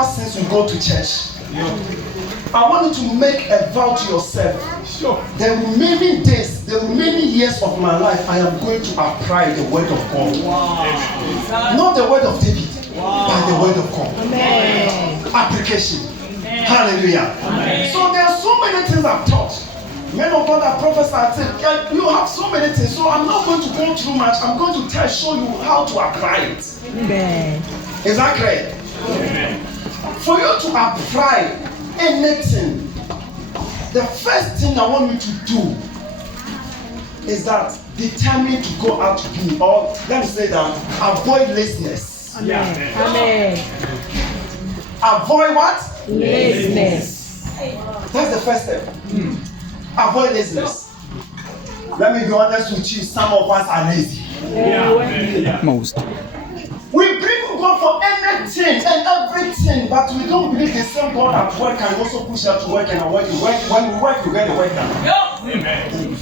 ever since you go to church, I want you to make a vow to yourself. The remaining days, the remaining years of my life, I am going to apply the word of God. Not the word of David, but the word of God. Amen. Application. Hallelujah. So there are so many things I've taught. Men of God that prophesied, you have so many things, so I'm not going to go through much. I'm going to show you how to apply it. Amen. Is that clear? Amen. For you to apply anything, the first thing I want you to do is that determine to go out to be, or let me say that, avoid laziness. Amen. Amen. Avoid what? Laziness. That's the first step. Avoid laziness. Let me be honest with you, some of us are lazy. Most. We bring God for anything and everything, but we don't believe the same God at work can also push us to work and avoid it. When we work, we get the work done. Amen.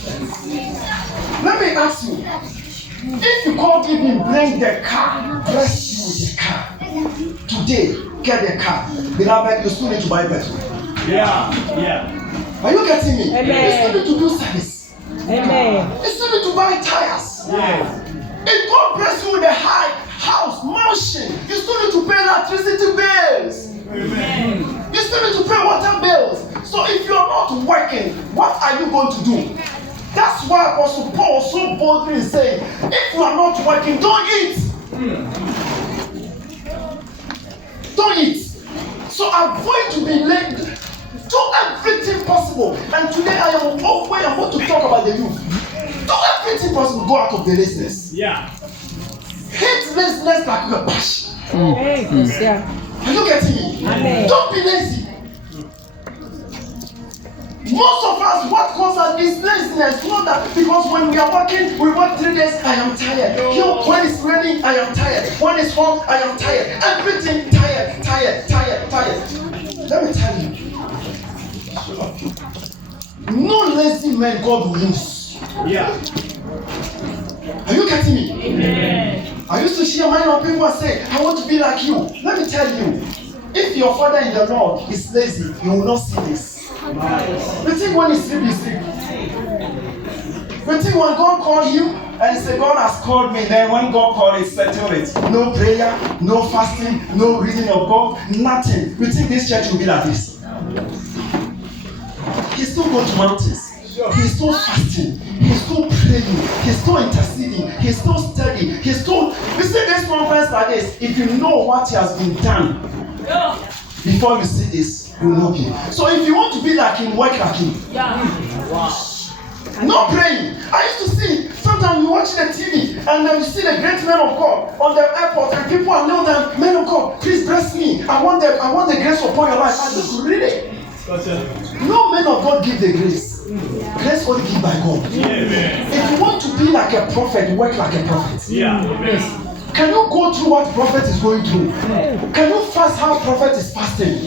Let me ask you, if you can't even bring the car, bless you with the car, today, get the car, beloved, you still need to buy petrol. Are you getting me? Amen. You still need to do service. Amen. You still need to buy tires. If God bless you with a high house, mansion, you still need to pay electricity bills. Amen. You still need to pay water bills. So if you are not working, what are you going to do? That's why Apostle Paul so boldly is saying, if you are not working, don't eat. Don't eat. So avoid to be late. Do everything possible. And today I am going to talk about the youth. Do everything possible. Go out of the laziness. Hate laziness like your passion. Are you getting me? Amen. Don't be lazy. Most of us, what causes us is laziness. Not that because when we are working, we work 3 days, I am tired. When it's raining, I am tired. When it's hot, I am tired. Everything tired. Let me tell you. No lazy man God will use. Are you getting me? Amen. I used to share mine on people and say, I want to be like you. Let me tell you, if your father in the Lord is lazy, you will not see this. You think when he sleep, you sleep. You think when God called him and say, God has called me, then when God called it, settle it. No prayer, no fasting, no reading of God, nothing. You think this church will be like this? He still go to mountains. He's still fasting. He's still praying. He's still interceding. He's still studying. He's still. You see this conference like this. If you know what has been done before you see this, you will not be. So if you want to be like him, work like him. Not praying. I used to see. Sometimes you watch the TV and then you see the great men of God on the airport and people are knowing them. Men of God, please bless me. I want the grace upon your life. I just really. No man of God give the grace. Grace only given by God. If you want to be like a prophet, work like a prophet. Can you go through what prophet is going through? Can you fast how prophet is fasting?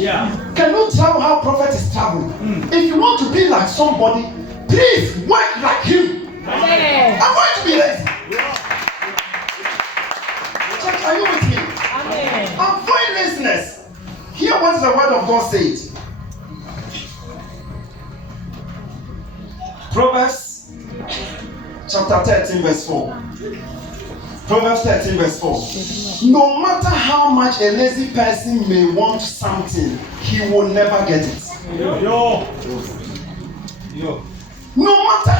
Can you travel how prophet is traveling? If you want to be like somebody, please work like him. I'm going to be lazy. Church, are you with me? Avoid laziness. Hear what the word of God says. Proverbs chapter 13 verse 4. Proverbs 13 verse 4. No matter how much a lazy person may want something, he will never get it. No matter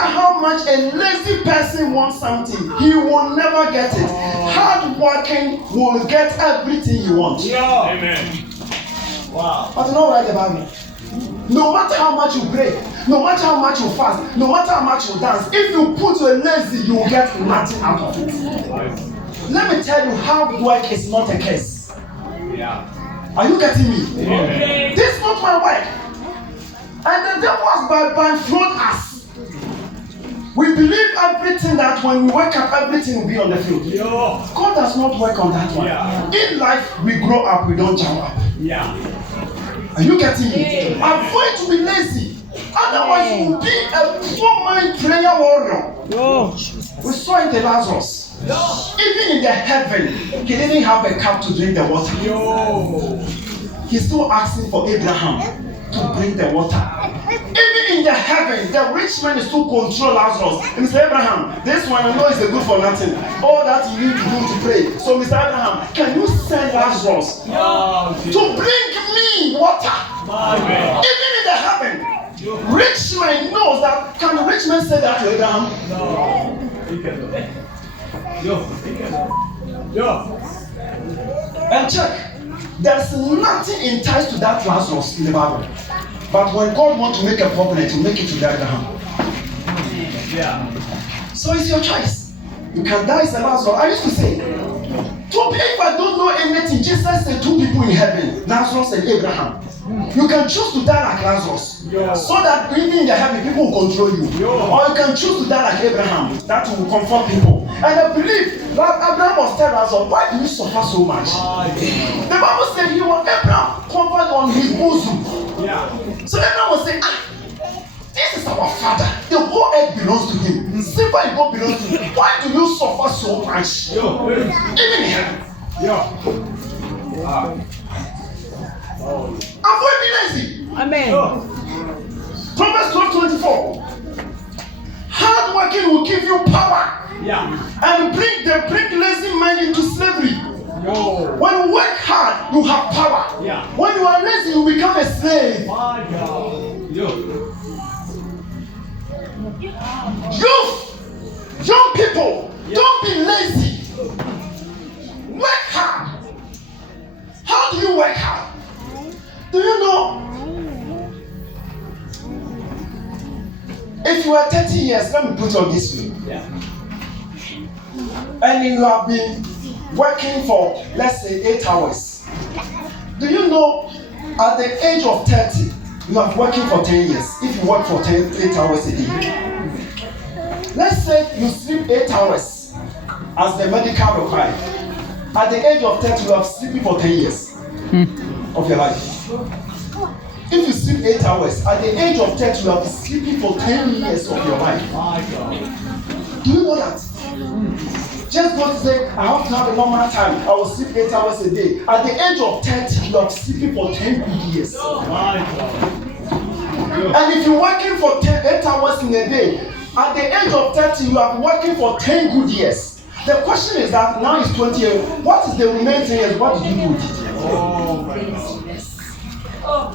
how much a lazy person wants something, he will never get it. Hard working will get everything you want. Amen. Wow. But you know right about me. No matter how much you pray, no matter how much you fast, no matter how much you dance, if you put your lazy, you will get nothing out of it. Let me tell you, hard work is not a curse. Are you getting me? This is not my work. And the devil has by thrown us. We believe everything that when we wake up, everything will be on the field. God does not work on that one. In life, we grow up, we don't jump up. Are you getting me? Avoid to be lazy. Otherwise, you will be a 4-man prayer warrior. We saw it in Lazarus. Even in the heaven, he didn't have a cup to drink the water. He's still asking for Abraham to bring the water. Even in the heaven, the rich man is still control Lazarus. And Mr. Abraham, this one I know is good for nothing. All that you need to do to pray. So Mr. Abraham, can you send Lazarus to bring me water? Even in the heaven, rich man knows that. Can the rich man say that to Abraham? And check. There's nothing enticed to that Lazarus in the Bible. But when God wants to make a covenant, He make it to Abraham. So it's your choice. You can die as a Lazarus. I used to say, if I don't know anything, Jesus said 2 people in heaven, Lazarus and Abraham. You can choose to die like Lazarus, so that even in the heaven people will control you. Or you can choose to die like Abraham, that will comfort people. And I believe that Abraham was telling us, why do you suffer so much? The Bible said he was Abraham covered on his bosom. So Abraham was saying, this is our father. The whole earth belongs to him. Silver and gold belongs to him. Why do you suffer so much? Even in heaven. Avoid being lazy. Amen. Proverbs 12:24. Hard working will give you power. And bring lazy men into slavery. When you work hard, you have power. When you are lazy, you become a slave. Young people, don't be lazy. Work hard. How do you work hard? Do you know? If you are 30 years, let me put it this way. And you have been working for, let's say, 8 hours. Do you know, at the age of 30, you are working for 10 years. If you work for 8 hours a day. Let's say you sleep 8 hours as the medical required. At the age of 30, you have sleeping for 10 years of your life. If you sleep 8 hours, at the age of 30, you have been sleeping for 10 years of your life. Do you know that? Just don't say, I have to have a normal time. I will sleep 8 hours a day. At the age of 30, you are sleeping for 10 good years. And if you're working for 8 hours in a day, at the age of 30, you are working for 10 good years. The question is that now it's 20 years. What is the remaining years? What did you do with it?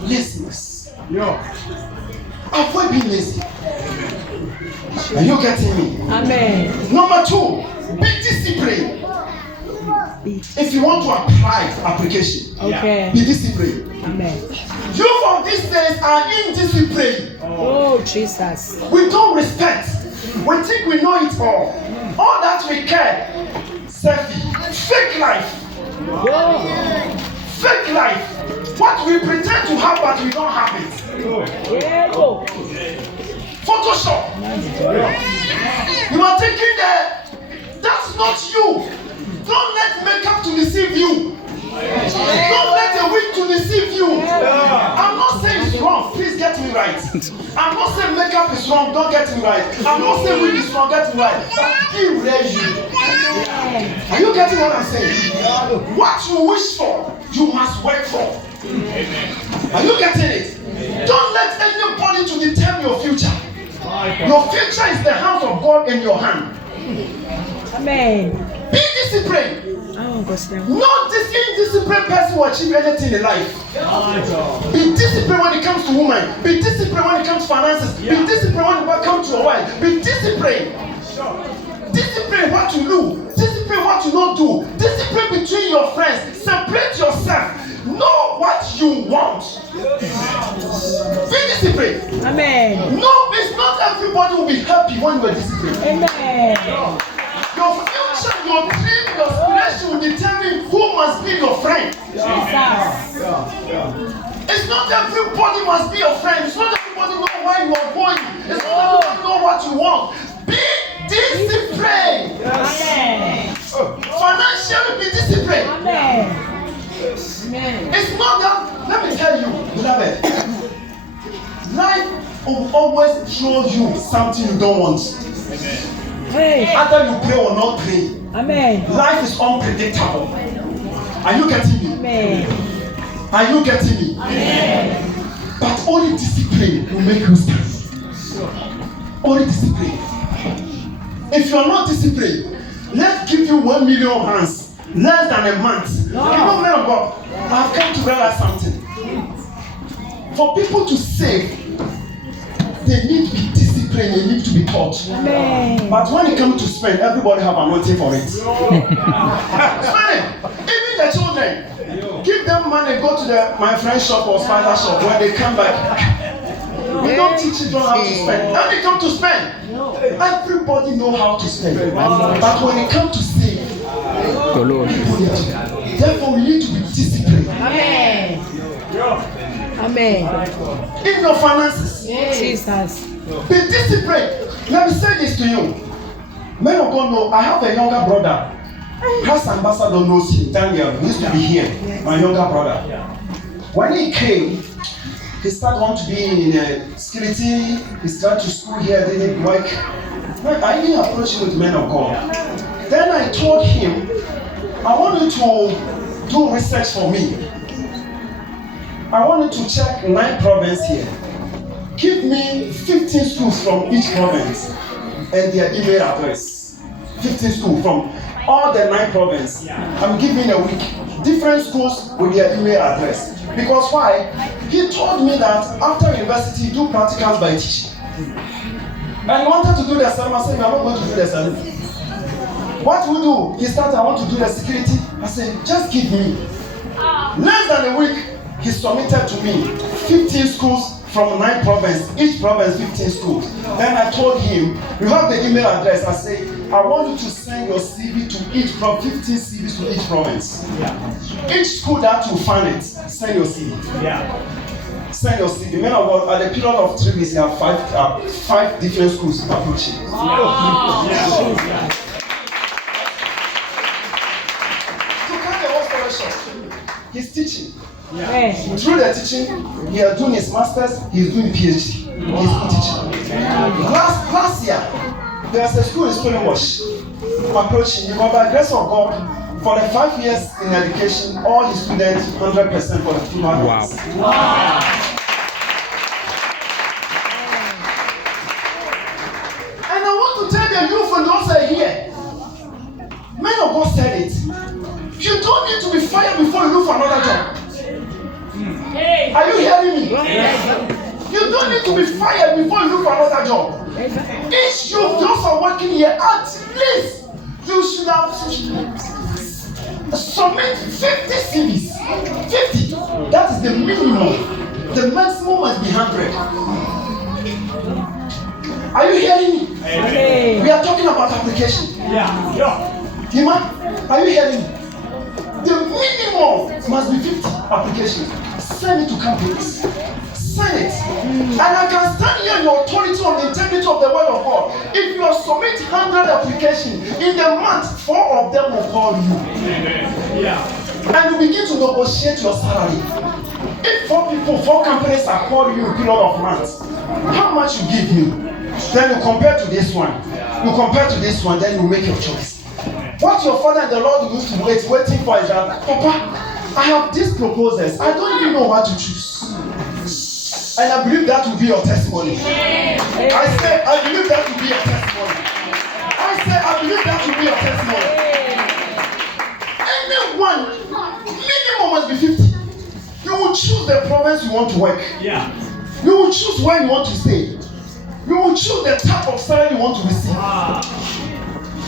Laziness. Avoid being lazy. Are you getting me? Amen. Number 2, be disciplined. If you want to apply application, be disciplined. Amen. You from these days are indisciplined. Oh, Jesus. We don't respect. We think we know it all. All that we care. Selfie. Fake life. Fake life. What we pretend to have but we don't have it. Photoshop. You are thinking that that's not you. Don't let makeup to deceive you. Don't let a wig to deceive you. I'm not saying it's wrong. Please get me right. I'm not saying makeup is wrong. Don't get me right. I'm not saying wig is wrong. Get me right. But be ready. Are you getting what I'm saying? What you wish for, you must work for. Are you getting it? Don't let anybody to determine your future. Your future is the hand of God in your hand. Amen. Be disciplined. Not this indisciplined person will achieve anything in life. Be disciplined when it comes to women. Be disciplined when it comes to finances. Be disciplined when it comes to your wife. Be disciplined. Discipline what you do. Discipline what you don't do. Discipline between your friends. Separate yourself. Know what you want. Be disciplined. Amen. No, it's not everybody will be happy when you are disciplined. Amen. Your future, your dream, your aspiration will determine who must be your friend. It's not everybody must be your friend. It's not everybody know where you are going. It's not everybody know what you want. Be disciplined. Amen. Financially be disciplined. Amen. It's not that, let me tell you, beloved, life will always show you something you don't want. Hey. Either you pray or not pray. Amen. Life is unpredictable. Are you getting me? Amen. Are you getting me? Amen. But only discipline will make you stand. Only discipline. If you are not disciplined, let's give you 1 million hands, less than a month. No. You know, men of God, I've come to realize something. For people to save, they need to be disciplined, they need to be taught. Amen. But when it comes to spend, everybody have anointing for it. Spend it. Even the children, give them money, go to my friend's shop or spider shop. When they come back, we don't teach children how to spend. When they come to spend, everybody know how to spend. But when it comes to save, The Lord. therefore we need to be disciplined. Amen. Amen. In your finances, Jesus. be disciplined. Let me say this to you. Men of God know I have a younger brother. Christ Ambassador knows him. Daniel, he used to be here. My younger brother. When he came, he started want to be in security. He started to school here, didn't work. I didn't approach him with men of God. Then I told him, I want you to do research for me. I want you to check 9 provinces here. Give me 15 schools from each province and their email address. 15 schools from all the 9 provinces. I'm giving a week. Different schools with their email address. Because why? He told me that after university, do practicals by teaching. And he wanted to do the same. I said, I'm not going to do the same. What we do? He started, I want to do the security. I said, just give me. Less than a week, he submitted to me 15 schools from 9 provinces, each province 15 schools. Then I told him, you have the email address. I say, I want you to send your CV to each province, 15 CVs to each province. Each school that you find it, send your CV. Send your CV. Men of God, at the period of 3 weeks, you have 5 different schools approaching. To cut the whole story short, he's teaching. Through the teaching, he is doing his masters, he is doing PhD. He's teaching. Last year, there's a school in Stellenbosch approaching. Because by the grace of God, for the 5 years in education, all the students 100% for the 2 years. And I want to tell the youth and those that are here, men of God said it. You don't need to be fired before you look for another job. Are you hearing me? You don't need to be fired before you look for another job. Each youth, those are working here, at least you should have submit 50 CVs. 50. That is the minimum. The maximum must be 100. Are you hearing me? We are talking about application. Hima, are you hearing me? The minimum must be 50 applications. Send it to companies. Send it. And I can stand here in the authority on the integrity of the word of God. If you submit 100 applications, in the month, 4 of them will call you. And you begin to negotiate your salary. If 4 companies are calling you in a period of months, how much you give me? Then you compare to this one. You compare to this one, then you make your choice. What your father and the Lord used to waiting for is that, Papa, I have these proposals. I don't even know what to choose. And I believe that will be your testimony. I say, I believe that will be your testimony. I say, I believe that will be your testimony. Anyone, minimum must be 50. You will choose the province you want to work. You will choose where you want to stay. You will choose the type of salary you want to receive.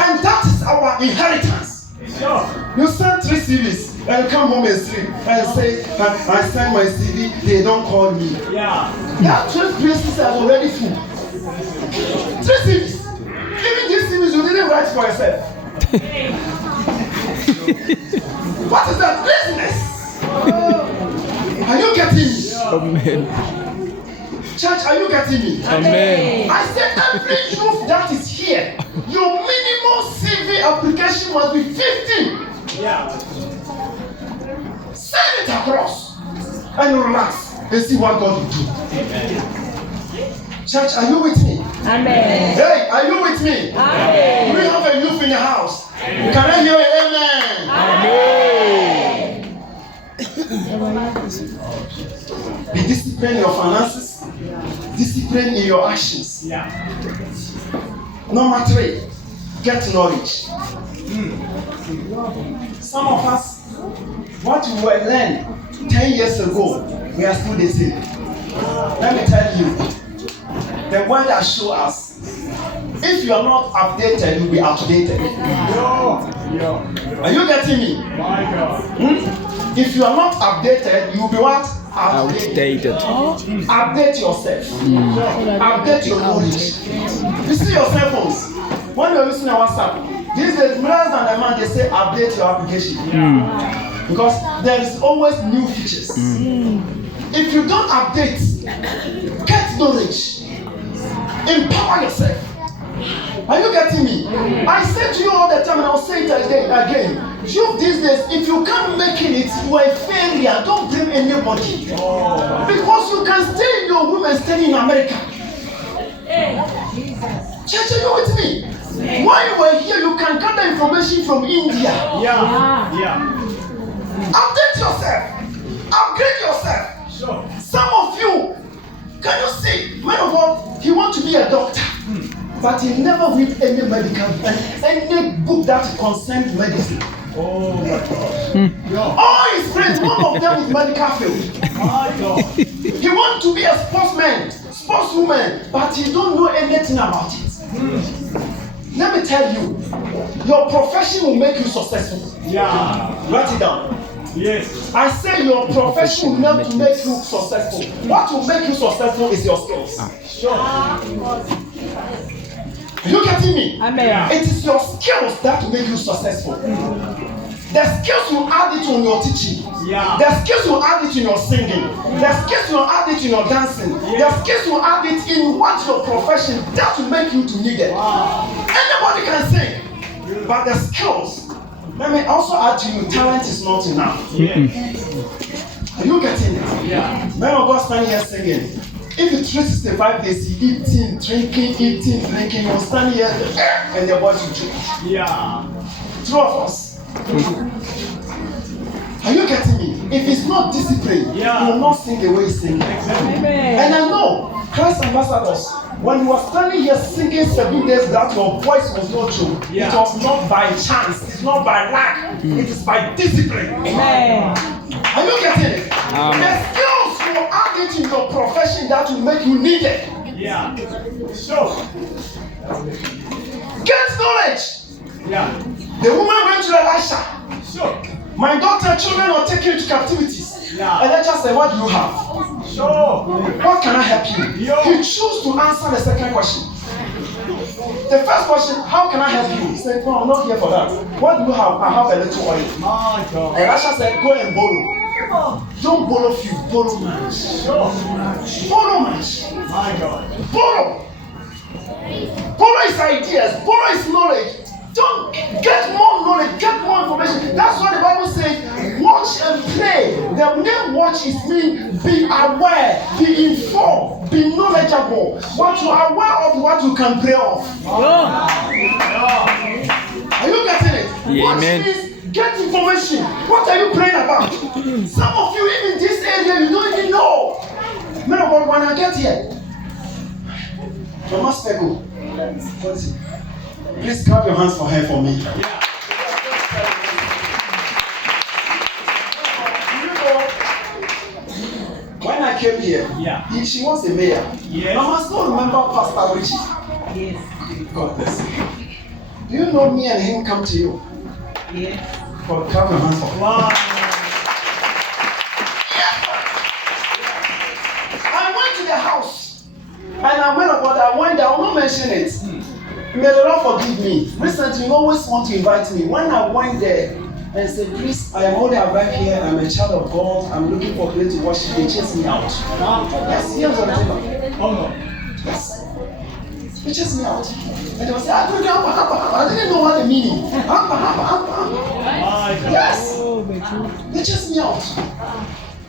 And that is our inheritance. You send 3 CVs and you come home and sleep and say, I send my CV, they don't call me. That 12 places are already full. 3 CVs. Even these CVs you didn't write for yourself. What is that? Business. Are you getting me? Amen. Church, are you getting me? Amen. I said every youth that is here, your minimum CV application must be 15. Send it across and relax and see what God will do. Church, are you with me? Amen. Hey, are you with me? Amen. We have a youth in the house. Can I hear an amen? Be disciplined in your finances, disciplined in your actions. Number 3, get knowledge. Some of us, what we were learned 10 years ago, we are still the same. Let me tell you, the word that shows us, if you are not updated, you'll be outdated. Are you getting me? If you are not updated, you'll be what? Outdated. Update yourself. Update your knowledge. You see your cell phones. When you're using a WhatsApp, these days, millions and a man, they say update your application. Because there is always new features. If you don't update, get knowledge. Empower yourself. Are you getting me? I say to you all the time, and I'll say it again. You these days, if you can't make it, you are a failure. Don't blame anybody. Because you can stay in your room and stay in America. Church, are you with me? While you were here, you can gather information from India. Update yourself. Upgrade yourself. Some of you, can you see, man of God, he wants to be a doctor. But he never read any medical, any book that concerns medicine. All his friends, none of them is medical field. He wants to be a sportsman, sportswoman, but he don't know anything about it. Let me tell you, your profession will make you successful. Write it down. Yes. I say your profession will not make you successful. What will make you successful is your skills. Are you getting me? Amen. It is your skills that will make you successful. The skills you add it on your teaching. The skills you add it in your singing. The skills you add it in your dancing. The skills you add it in what your profession, that will make you to need it. Anybody can sing, but the skills. Let me also add to you, talent is not enough. Are you getting it? Men of God standing here singing. If you 365 days, eating, drinking, you will stand here and the voice will drink. Two of us. Are you getting me? If it's not discipline, you will not sing the way you sing. And I know, Christ ambassadors, when you are standing here singing 7 days, that your voice was not true. It was not by chance, it's not by luck, it is by discipline. Amen. Are you getting it? The skills you add it in your profession that will make you needed. Get knowledge. The woman went to Elisha. My daughter, children are taken into captivities. Elisha said, what do you have? What can I help you? He chose to answer the second question. The first question, how can I help you? He said, no, I'm not here for that. What do you have? I have a little oil. Elisha said, go and borrow. Don't borrow few, borrow much. Borrow much. Borrow. Borrow his ideas, borrow his knowledge. Don't get more knowledge, get more information. That's what the Bible says. Watch and pray. The name watch is mean be aware, be informed, be knowledgeable. What you are aware of, what you can pray of. Are you getting it? Watch means get information. What are you praying about? Some of you in this area, you don't even know. Man of God, when I get here, Thomas Pego, please clap your hands for her for me. When I came here, she was a mayor. I must not remember Pastor Richie. God bless you. Do you know me and him come to you? God, clap your hands for her. I went to the house and I went about. I went there. I will not mention it. May the Lord forgive me. Recently, you always want to invite me. When I went there and said, please, I am only arrived here. I'm a child of God. I'm looking for a place to worship. They chased me out. Yes, here's on the table. Yes. They chased me out. And they were saying, I didn't know what the meaning. Yes. They chased me out.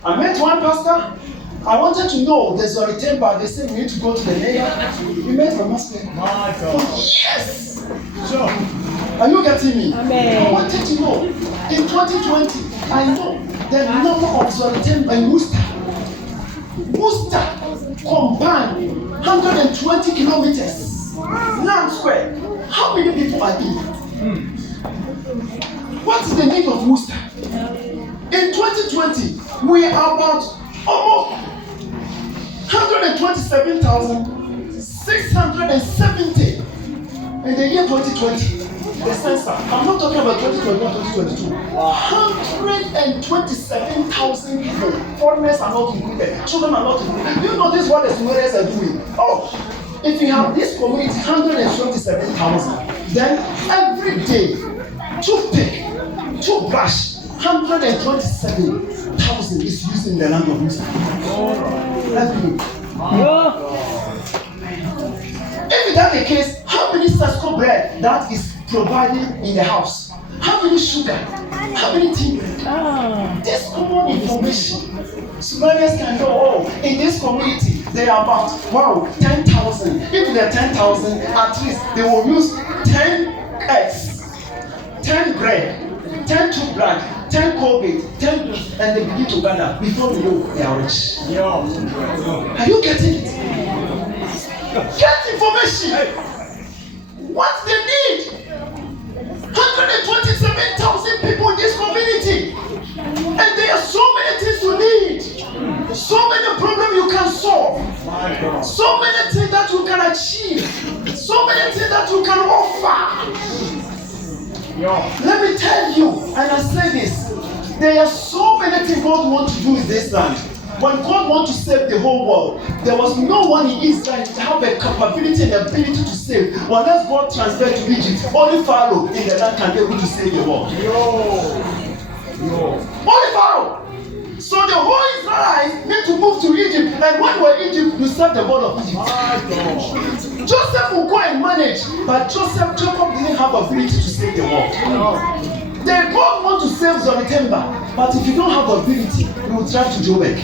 I met one pastor. I wanted to know there's a return, but they said we need to go to the mayor. We met from Moscow. Yes! Sure. Are you getting me? Amen. I want you to know, in 2020, I know the number of Zoloteng and Worcester combined 120 kilometers land square. How many people are in? What is the need of Worcester? In 2020, we are about almost 127,670 in the year 2020. The census. I'm not talking about 2021, 2022. 127,000 people. Foreigners are not included. Children are not included. Do you know this? What the Sumerians are doing? Oh, if you have this community, 127,000, then every day, toothpick, toothbrush, 127,000 is used in the land of Muslim. Every day. If that's the case, how many Sasco bread that is provided in the house? How many sugar? How many tea? This common information. Sumerians can know, oh, in this community, they are about, 10,000. If they're 10,000, at least they will use 10 eggs, 10 bread, 10 toothbrush, 10 Colgate, 10, and they begin to gather. Before you know, they are rich. Are you getting it? Get information. What they need. 127,000 people in this community. And there are so many things you need. So many problems you can solve. So many things that you can achieve. So many things that you can offer. Let me tell you, and I say this, there are so many things God wants to do in this land. When God wants to save the whole world, there was no one in Israel to have a capability and ability to save. Unless God transferred to Egypt, only Pharaoh in the land can be able to save the world. Only Pharaoh. So the whole Israelites need to move to Egypt, and when we're in Egypt, you serve the God of Egypt. Joseph will go and manage, but Jacob didn't have ability to save the world. They both want to save Zolitemba, but if you don't have the ability, you will drive to Joburg.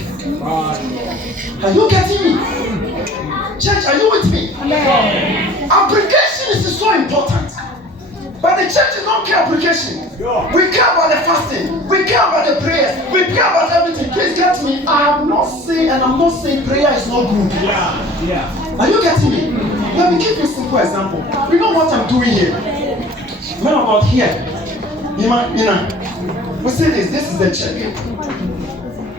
Are you getting me? Church, are you with me? Application is so important. But the church don't care application. We care about the fasting. We care about the prayers. We care about everything. Please get me. I'm not saying prayer is not good. Are you getting me? Let me give you a simple example. You know what I'm doing here? When about here? We say this is the check.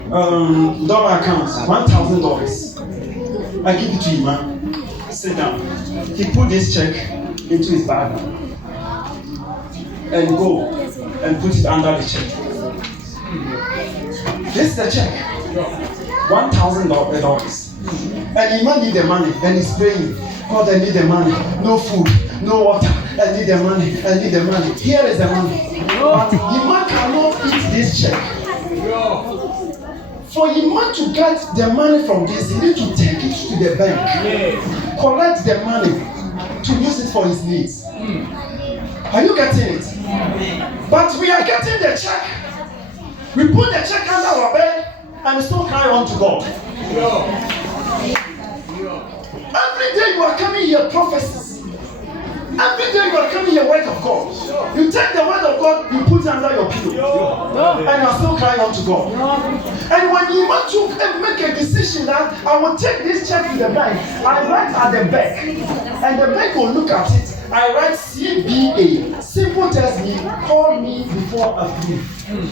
Dollar account, $1,000. I give it to you, man. Sit down. He put this check into his bag and go and put it under the check. This is the check. $1,000. And the man need the money and he's praying. God, I need the money. No food, no water. I need the money. I need the money. Here is the money. But the man cannot eat this check. For the man to get the money from this, he needs to take it to the bank, collect the money to use it for his needs. Are you getting it? But we are getting the check. We put the check under our bed and we still cry unto God. Every day you are coming here prophecies. Every day you are coming here word of God. You take the word of God, you put it under your pillow. And you are still crying unto God. And when you want to make a decision that I will take this check to the bank, I write at the back. And the bank will look at it. I write CBA. Simple tells me, call me before I leave.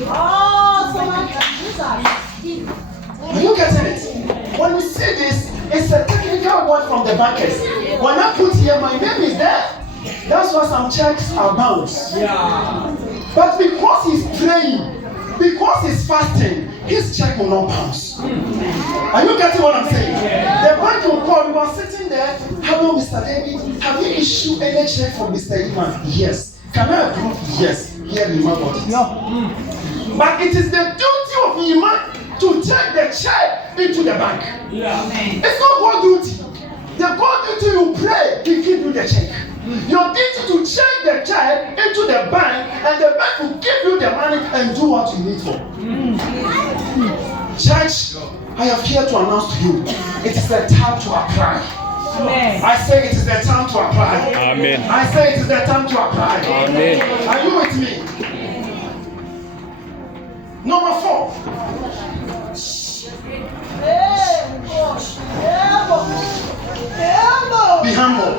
Are you getting it? When you see this, it's a technical word from the bankers. When I put here, my name is there. That's why some checks are bounced. But because he's praying, because he's fasting, his check will not bounce. Are you getting what I'm saying? The bank will call, you are sitting there. Hello, Mr. David. Have you issued any check for Mr. Iman? Yes. Can I approve? Yes. Here Iman got it. But it is the duty of Iman to take the check into the bank. It's not God duty. The God duty you pray, he give you the check. Your duty to check the check into the bank, and the bank will give you the money and do what you need for. Church, I am here to announce to you, it is the time to apply. Amen. I say it is the time to apply. Amen. I say it is the time to apply. Amen. Are you with me? Number 4. Be humble.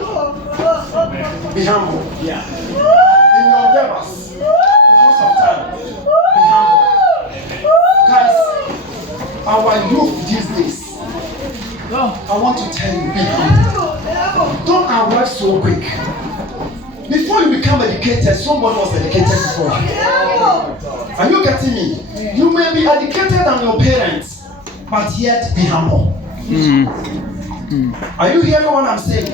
Be humble. Yeah. In your endeavors, because of time, be humble. Guys, our youth these days, I want to tell you, be humble. Don't arrive so quick. Before you become educated, somebody was educated before. Are you getting me? You may be educated than your parents, but yet be humble. Are you hearing what I'm saying?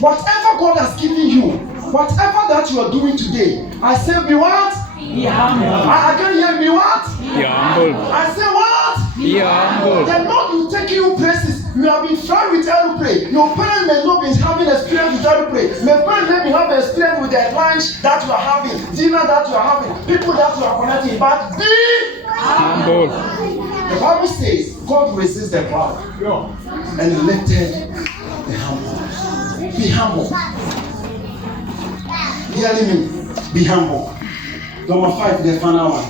Whatever God has given you, whatever that you are doing today, I say be what? Be humble. I can hear me what? Be humble. I say what? Be humble. The Lord will take you places. You have been flying with aeroplane. Your parents may not be having experience with aeroplane. Your parents may be having experience with the lunch that you are having, dinner that you are having, people that you are connecting. But be Humble. The Bible says God resists the proud and lifted the humble. Be humble. Hearing me? Be humble. Number 5, the final one.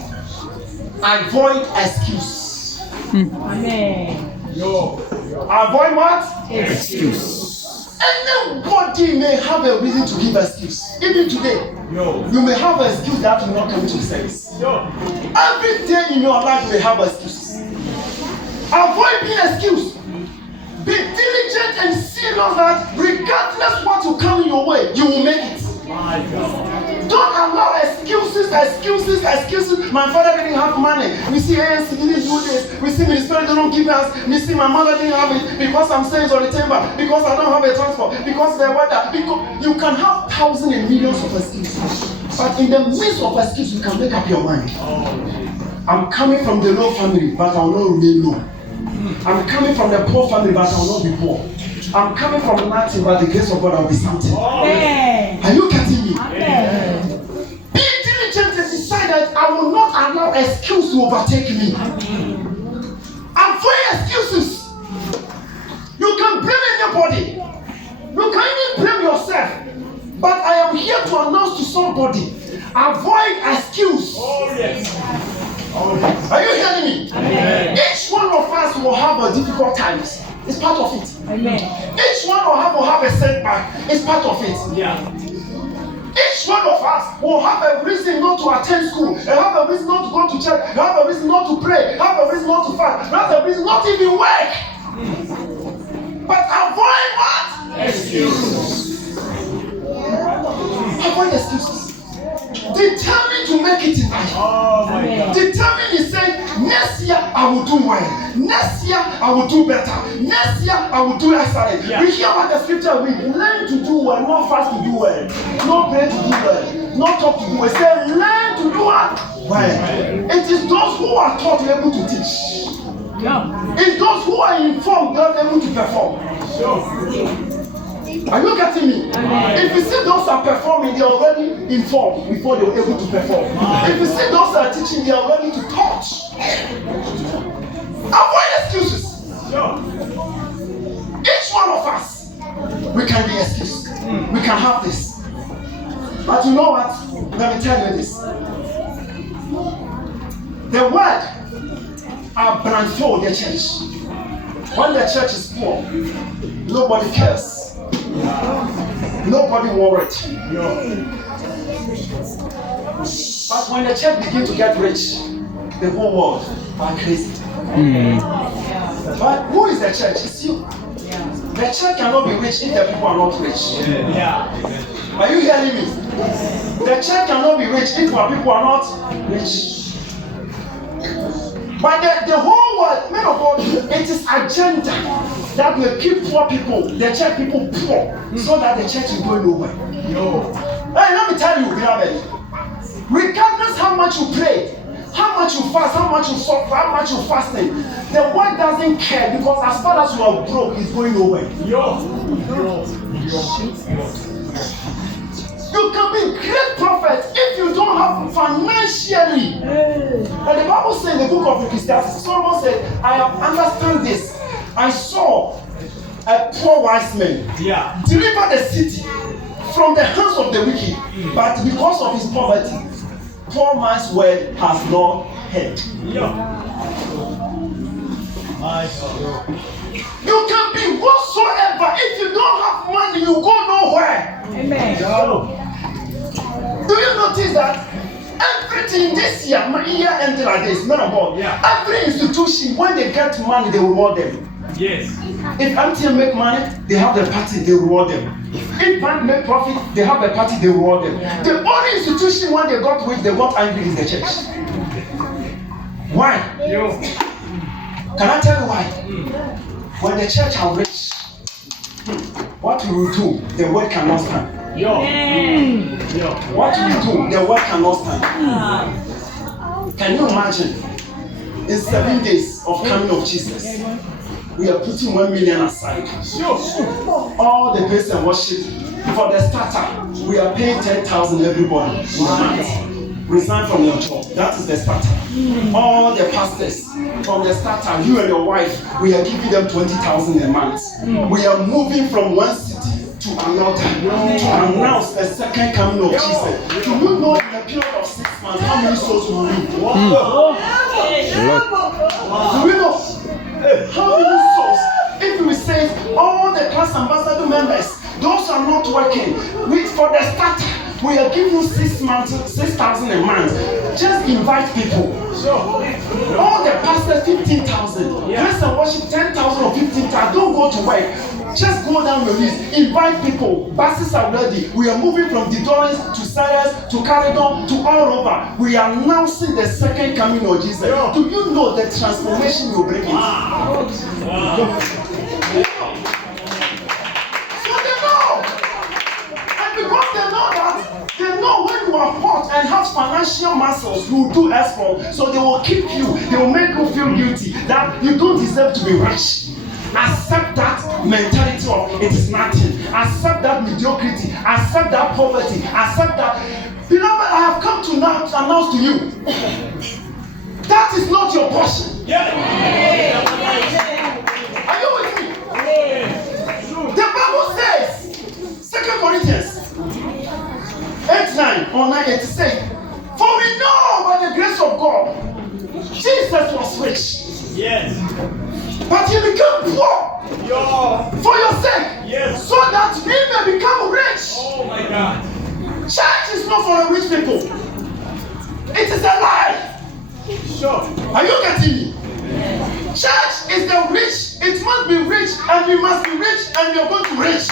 Avoid excuse. Amen. Avoid what? Excuse. Anybody may have a reason to give excuse. Even today, you may have an excuse that you will not come to service. Every day in your life, you may have excuses. Avoid being excused. Be diligent and serious that regardless what will come in your way, you will make it. Don't allow excuses. My father didn't have money. We see ANC didn't do this. We see ministry don't give us. We see my mother didn't have it because I'm staying on the table. Because I don't have a transport. Because the weather. Because you can have thousands and millions of excuses. But in the midst of excuses, you can make up your mind. I'm coming from the low family, but I will not remain low. I'm coming from the poor family, but I will not be poor. I'm coming from nothing, but the grace of God will be something. Amen. Are you getting me? Amen. Be diligent and decide that I will not allow excuse to overtake me. Avoid excuses. You can blame anybody. You can even blame yourself. But I am here to announce to somebody, avoid excuse. Are you hearing me? Amen. Each one of us will have a difficult times. It's part of it. Amen. Each one will have a setback. It's part of it. Yeah. Each one of us will have a reason not to attend school, and have a reason not to go to church, have a reason not to pray, have a reason not to fast, have a reason not to even work. But avoid what? Excuses. Avoid excuses. Determined to make it in life. Oh my God. Determined is saying, next year I will do well. Next year I will do better. Next year I will do excellent. Yeah. We hear what the scripture reads. Learn to do well, not fast to do well. Not pray to do well. Not talk to do well. Say, learn to do what? Well. It is those who are taught able to teach. Yeah. It's those who are informed that are able to perform. Are you getting me? Amen. If you see those are performing, they are already informed before they were able to perform. If you see those are teaching, they are ready to touch. Avoid excuses. Each one of us, we can be excused. We can have this. But you know what? Let me tell you this. The word are blindfold the church. When the church is poor, nobody cares. Nobody worried. But when the church begins to get rich, the whole world are crazy. But who is the church? It's you. The church cannot be rich if the people are not rich. Are you hearing me? The church cannot be rich if our people are not rich. But the whole world, men of God, it is agenda that will keep poor people, the church people poor, so that the church is going nowhere. Hey, let me tell you, beloved, regardless how much you pray, how much you fast, how much you suffer, how much you fasting, the world doesn't care because as far as you are broke, it's going nowhere. You can be great prophets if you don't have financially. And the Bible says in the book of Ecclesiastes, someone said, I have understand this. I saw a poor wise man Yeah. delivered the city from the hands of the wicked, but because of his poverty, poor man's word has not heard. Yeah. My God. You can be whatsoever. If you don't have money, you go nowhere. Amen. Do you notice that everything this year, my year ended like this, man of God. Yeah. Every institution, when they get money, they reward them. Yes. If MTN make money, they have the party, they reward them. If bank make profit, they have the party, they reward them. The only institution when they got rich, they got angry is the church. Why? Yo. Can I tell you why? When the church are rich, what we will do, the word cannot stand. Yo. Amen. Yo. What we do, the word cannot stand. Can you imagine? In 7 days of coming of Jesus, we are putting 1 million aside. All the praise and worship. For the starter, we are paying 10,000 everybody in a month. Resign from your job. That is the starter. All the pastors from the starter, you and your wife, we are giving them 20,000 a month. We are moving from one city to another to announce the second coming of Jesus. Do you know in a period of 6 months how many souls we will win? A lot. Do we know how many souls? If we say all the class ambassador members, those are not working. For the starter, we are giving you 6 months, 6,000 a month. Just invite people. All the pastors 15,000. Praise and worship 10,000 or 15,000. Don't go to work. Just go down your list. Invite people. Buses are ready. We are moving from Didorens to Sayers to Caledon to all over. We are announcing the second coming of Jesus. Do you know the transformation will bring it? They know when you are hot and have financial muscles, you will do export. So they will keep you. They will make you feel guilty that you don't deserve to be rich. Accept that mentality of it is nothing. Accept that mediocrity. Accept that poverty. Accept that. Beloved, I have come to now to announce to you that is not your portion. Are you with me? The Bible says, 2 Corinthians 8:9 or 9:8 says, for we know by the grace of God, Jesus was rich. Yes. But he became poor Yo. for your sake. Yes. So that we may become rich. Oh my God. Church is not for the rich people. It is a lie. Sure. Are you getting me? Church is the rich. It must be rich, and we must be rich, and we are going to rich.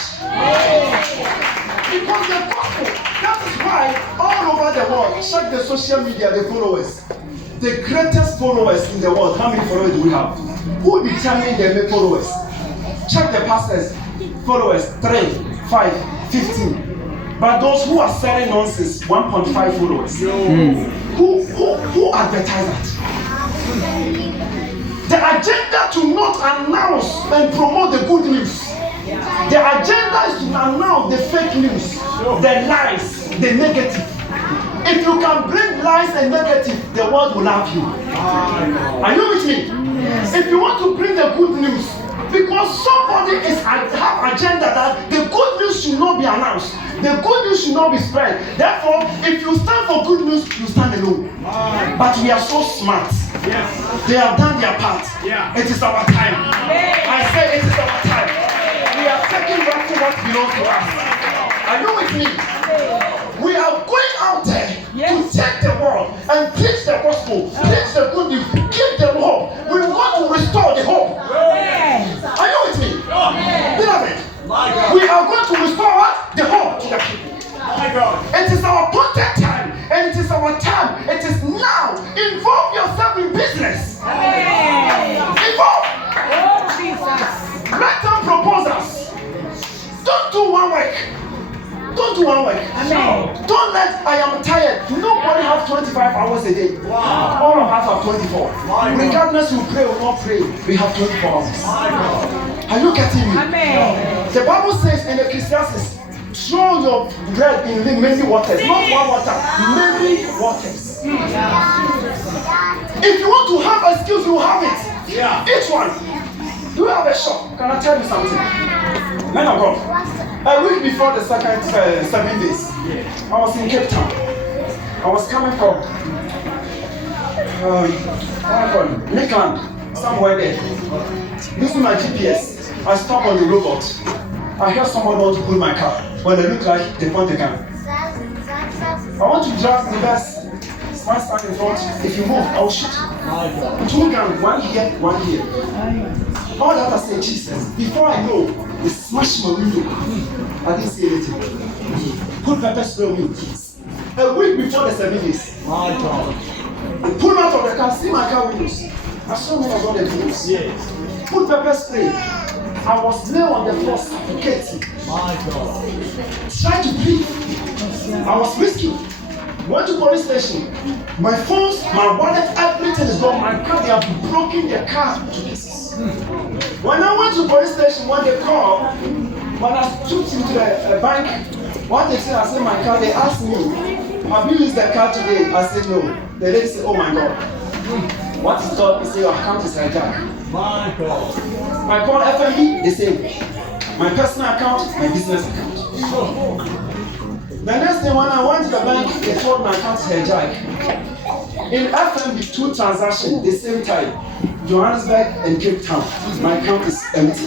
Because the gospel, that is why all over the world, check the social media, the followers. The greatest followers in the world, how many followers do we have? Who determines the followers? Check the pastors, followers, 3, 5, 15. But those who are selling nonsense, 1.5 followers. Who advertise that? The agenda to not announce and promote the good news. The agenda is to announce the fake news, the lies, the negative. If you can bring lies and negative, the world will love you. Are you with me? If you want to bring the good news, because somebody have agenda that the good news should not be announced, the good news should not be spread. Therefore, if you stand for good news, you stand alone. But we are so smart. Yes. They have done their part. Yeah. It is our time. I say it is our time. We are taking back what belongs to us. Are you with me? We are going out there to take the world and preach the gospel, preach the good news, give them hope. We want to restore the hope. Are you with me? Beloved, we are going to restore what? The hope to the people. It is our appointed time, and it is our time. It is now. Involve yourself in business. Involve. Oh, Jesus. Write down proposals. Don't do one work. Don't do one work. Amen. Don't let I am tired. Nobody has 25 hours a day. All of us have 24. Regardless you pray or not pray, we have 24 hours. Are you getting me? Amen. The Bible says in Ecclesiastes, throw your bread in many waters. Not one water, many waters. If you want to have a skill, you have it. Yeah. Each one. Do you have a shop? Can I tell you something? Men of God, a week before the second 7 days, I was in Cape Town. I was coming from Midland, somewhere there. Using my GPS, I stopped on the robot. I heard someone want to pull my car. When they look like they point the gun. I want to drive the best. One stand in front. If you move, I will shoot. Two guns, one here, one here. All that I say, Jesus. Before I know, they smashed my window. I didn't see anything. Put pepper spray on me. A week before the 7 days. They pulled me out of the car, see my car windows. I saw me about the windows. Put pepper spray. I was laying on the floor suffocating. Trying to breathe. I was risky. Went to police station. My phones, my wallet, everything is gone. My car, they have broken their car to pieces. When I went to police station, when they called, when I took into the bank, what they said, I said my car, they asked me, have you used the car today? I said no. The lady said, oh my God. What is up? They say your account is hijacked. My God. I call FMB, they say my personal account, my business account. The next day when I went to the bank, they told my account is hijacked. In FMB, 2 transactions, the same time, Johannesburg and Cape Town, my account is empty.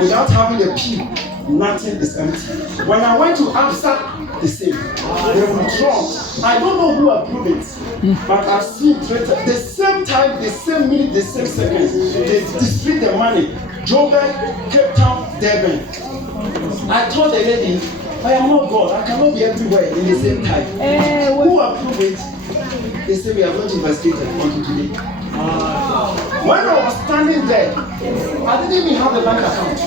Without having a PIN, nothing is empty. When I went to ABSA, the same. They withdraw. I don't know who approved it, but I've seen the same time, the same minute, the same seconds. They distribute the money. Joburg, Cape Town, Durban. I told the lady, I am not God. I cannot be everywhere in the same time. Who approved it? They say we are going to investigate it until today. When I was standing there, I didn't even have a bank account.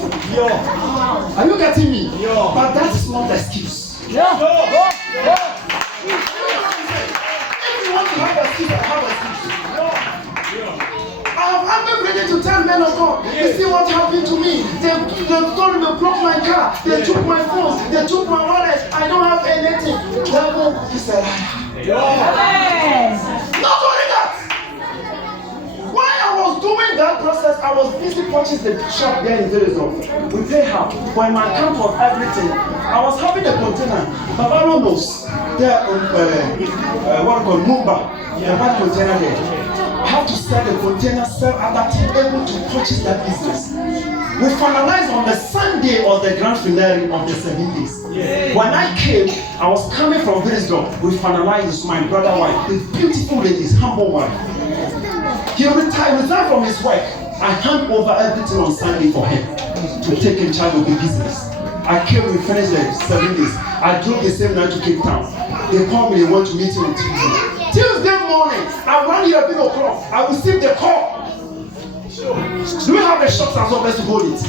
Are you getting me? But that is not the excuse. If you want to have an excuse, have an excuse. I have been ready to tell men of God. You see what happened to me? They told me they broke my car. They took my phones. They took my wallet. I don't have anything. Devil, he said, not only that. While I was doing that process, I was busy purchasing the shop there in Verizon. We pay half. When my account was everything, I was having a container. Baba knows there on what called Mumba. The bad container there. I have to sell the container, sell other things, able to purchase that business. We finalized on the Sunday of the grand finale of the 7 days. When I came, I was coming from Verizon. We finalized with my brother wife, the beautiful lady, his humble wife. He resigned from his work. I hand over everything on Sunday for him to take in charge of the business. I came, we finished the 7 days. I drove the same night to Cape Town. They called me, they want to meet me on Tuesday. Tuesday morning, around 11 o'clock, I received the call. Do we have the shops and software to hold it?